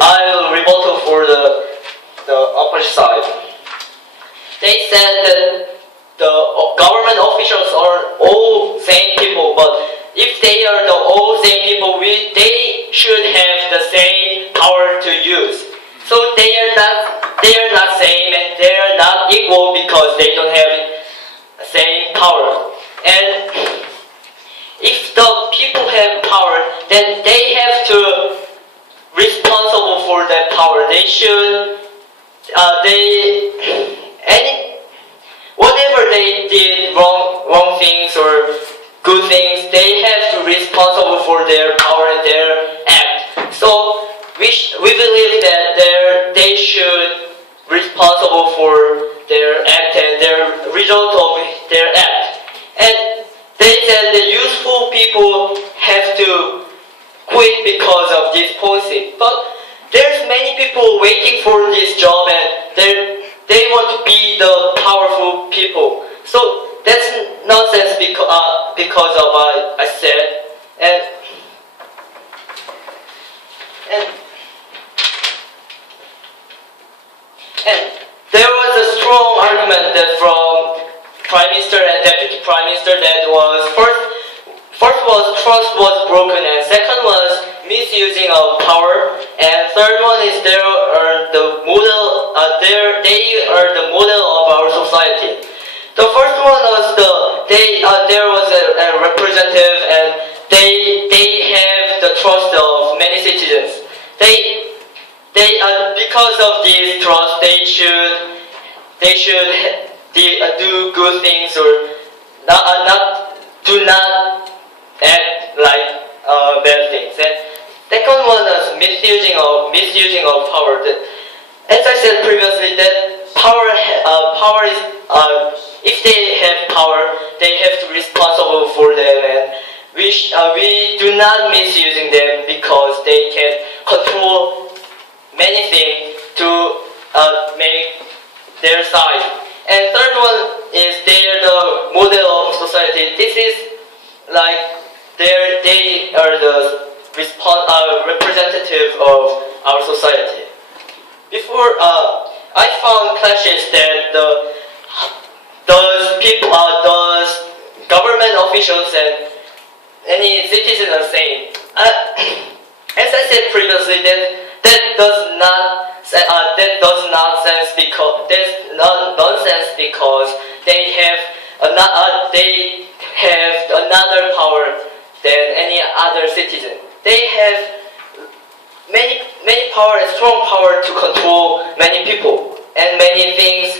I'll rebuttal for the opposite side. They said that the government officials are all same people, but if they are the all same people, they should have the same power to use. So they are not same and they are not equal because they don't have the same power. And if the people have power, then they have to responsible for that power. They should whatever they did wrong things or good things, they have to responsible for their power and their act. So we believe that they should responsible for their act and their result of their act. And they said the useful people have to quit because of this policy. But there's many people waiting for this job and they want to be the powerful people. So that's nonsense because of what I said. And there was a strong argument that from Prime Minister and Deputy Prime Minister that was first was trust was broken, and second was misusing of power, and third one is they are the model of our society. The first one was there was a representative and they have the trust of many citizens. They because of this trust they should do good things or do not act like bad things. And second one is misusing of power. As I said previously, that power is if they have power, they have to be responsible for them, and we do not misusing them because they can control many things to make their side. And third one is they are the model of society. This is like they are the representative of our society. Before I found clashes that those government officials and any citizen are saying. As I said previously, that does not nonsense because they have another power than any other citizen. They have many power and strong power to control many people and many things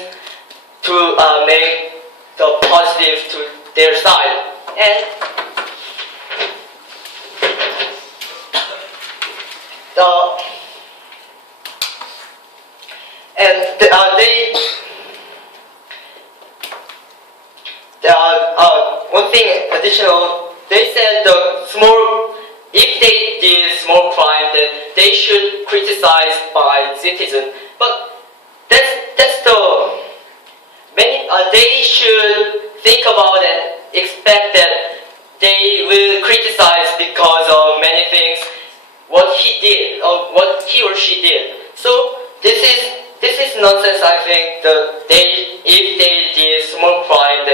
to make the positive to their side. One thing additional, they said if they did small crime, then they should criticize by citizens. But that's the many. They should think about and expect that they will criticize because of many things what he did or what he or she did. So this is nonsense. I think if they did small crime,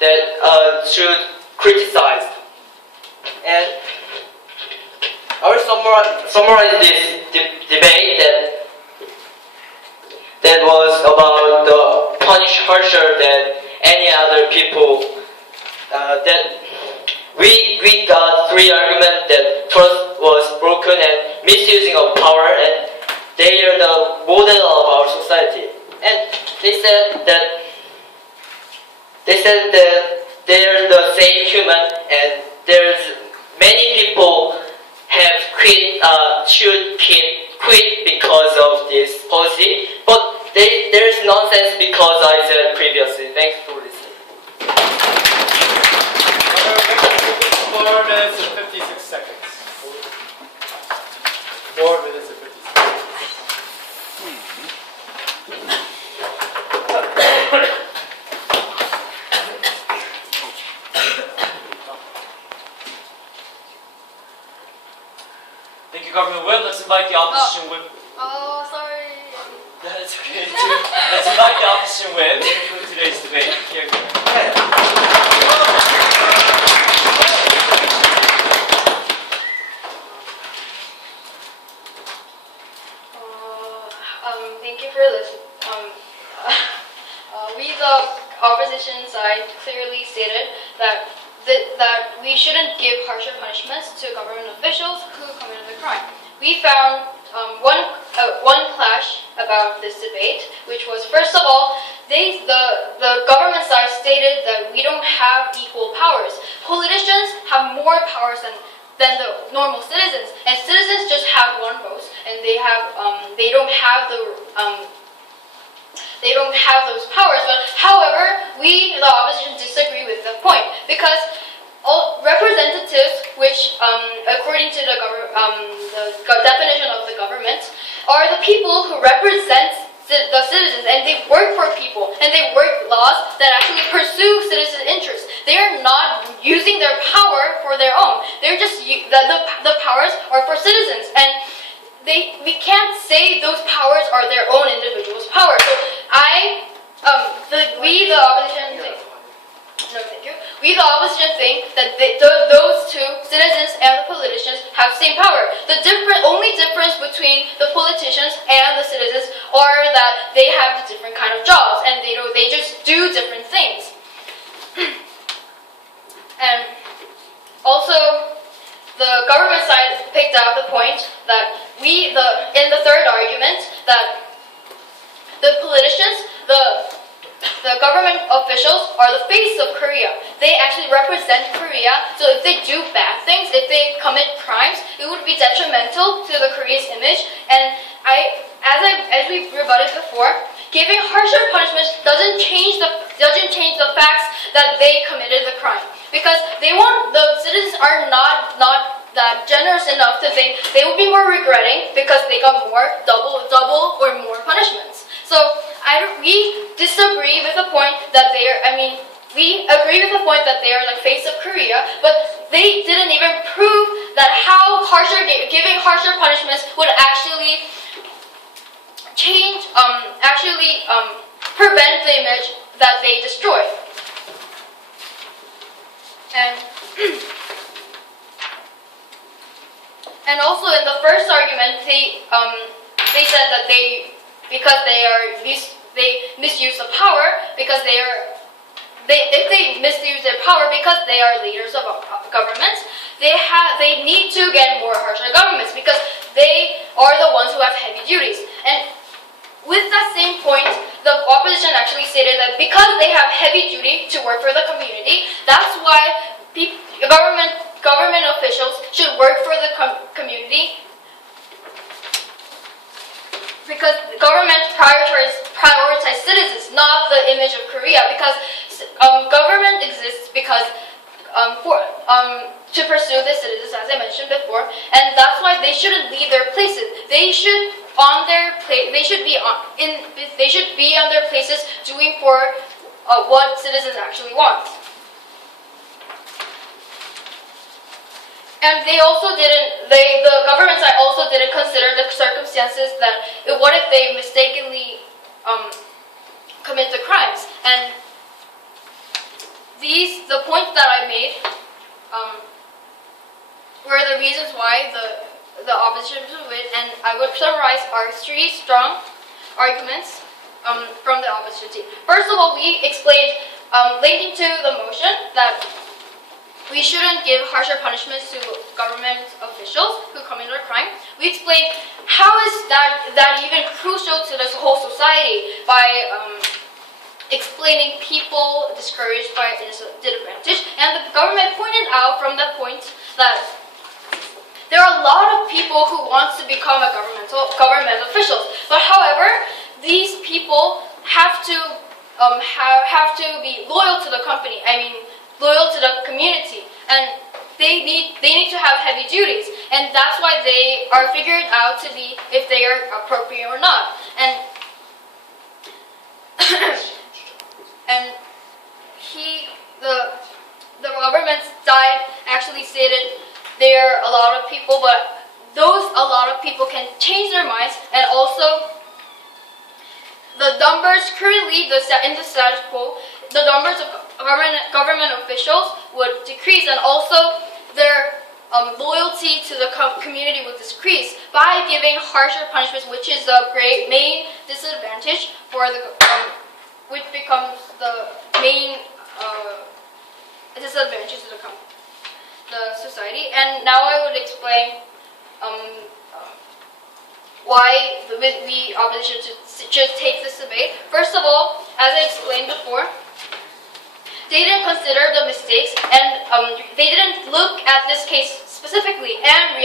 that should criticize. And I will summarize this debate that was about the punish harsher than any other people. That we got three arguments that trust was broken and misusing of power, and they are the model of our society. And they said that they are the same human, and there's many people have should quit because of this policy, but there's nonsense because I said previously. Thanks for listening. 4 minutes and 56 seconds. 4 minutes and 56 seconds. Thank you, Government Will. Let's invite invite the opposition with. Oh, sorry. That's okay. Let's invite the opposition with to conclude today's debate. Here we go. Thank you for listening. We, the opposition side, clearly stated that we shouldn't give harsher punishments to government officials who committed a crime. We found one clash about this debate, which was, first of all, the government side stated that we don't have equal powers. Politicians have more powers than the normal citizens, and citizens just have one vote, and they don't have those powers. But however, we, the opposition, disagree with the point, because all representatives, which according to the definition of the government, are the people who represent the citizens, and they work for people, and they work laws that actually pursue citizen interests. They are not using their power for their own. They're just the powers are for citizens, and we can't say those powers are their own individuals' power. So we the opposition think. No, thank you. We, the opposition, think that those two, citizens and the politicians, have same power. The only difference between the politicians and the citizens are that they have different kind of jobs, and they just do different things. And also, the government side picked out the point that in the third argument, that the politicians, the government officials are the face of Korea. They actually represent Korea, so if they do bad things, if they commit crimes, it would be detrimental to the Korea's image. And as we rebutted before, giving harsher punishments doesn't change the facts that they committed the crime, because the citizens are not that generous enough to think they will be more regretting because they got more double or more punishments. So we disagree with the point that we agree with the point that they are like face of Korea, but they didn't even prove that giving harsher punishments would actually prevent the image that they destroyed. And also in the first argument, they said that because they misuse the power, because if they misuse their power because they are leaders of government, they need to get more harsher governments because they are the ones who have heavy duties. And with that same point, the opposition actually stated that because they have heavy duty to work for the community, that's why government officials should work for the community, because government prioritize citizens, not the image of Korea. Because government exists because to pursue the citizens, as I mentioned before, and that's why they shouldn't leave their places. They should be on their places doing for what citizens actually want. And the government side also didn't consider the circumstances that what if they mistakenly commit the crimes. And the points that I made were the reasons why the opposition would win, and I would summarize our three strong arguments from the opposition team. First of all, we explained, linking to the motion, that we shouldn't give harsher punishments to government officials who commit a crime. We explained how is that even crucial to this whole society by explaining people discouraged by disadvantage. And the government pointed out from that point that there are a lot of people who want to become a government officials, but however, these people have to be loyal to the company. Loyal to the community, and they need to have heavy duties, and that's why they are figured out to be if they are appropriate or not. And the government side actually stated there are a lot of people, but a lot of people can change their minds, and also the numbers currently in the status quo, the numbers of government officials would decrease, and also their loyalty to the community would decrease by giving harsher punishments, which is the main disadvantage for the which becomes the main disadvantage to the society. And now I would explain why the opposition should take this debate. First of all, as I explained before, they didn't consider the mistakes, and they didn't look at this case specifically and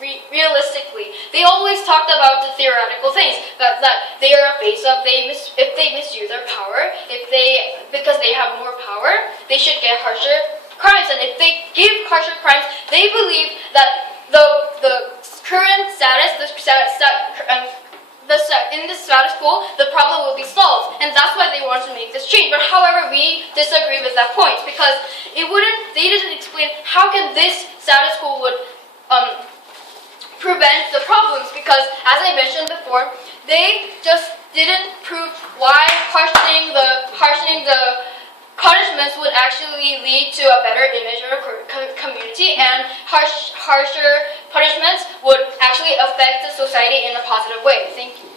realistically. They always talked about the theoretical things that they are a face of. If they misuse their power, because they have more power, they should get harsher crimes. And if they give harsher crimes, they believe that the current status, in the status quo, the problem will be solved, and that's why they want to make this change. But however, we disagree with that point, because they didn't explain how can this status quo would prevent the problems, because as I mentioned before, they just didn't prove why harshening the punishments would actually lead to a better image of a community, and harsher punishments would actually affect the society in a positive way. Thank you.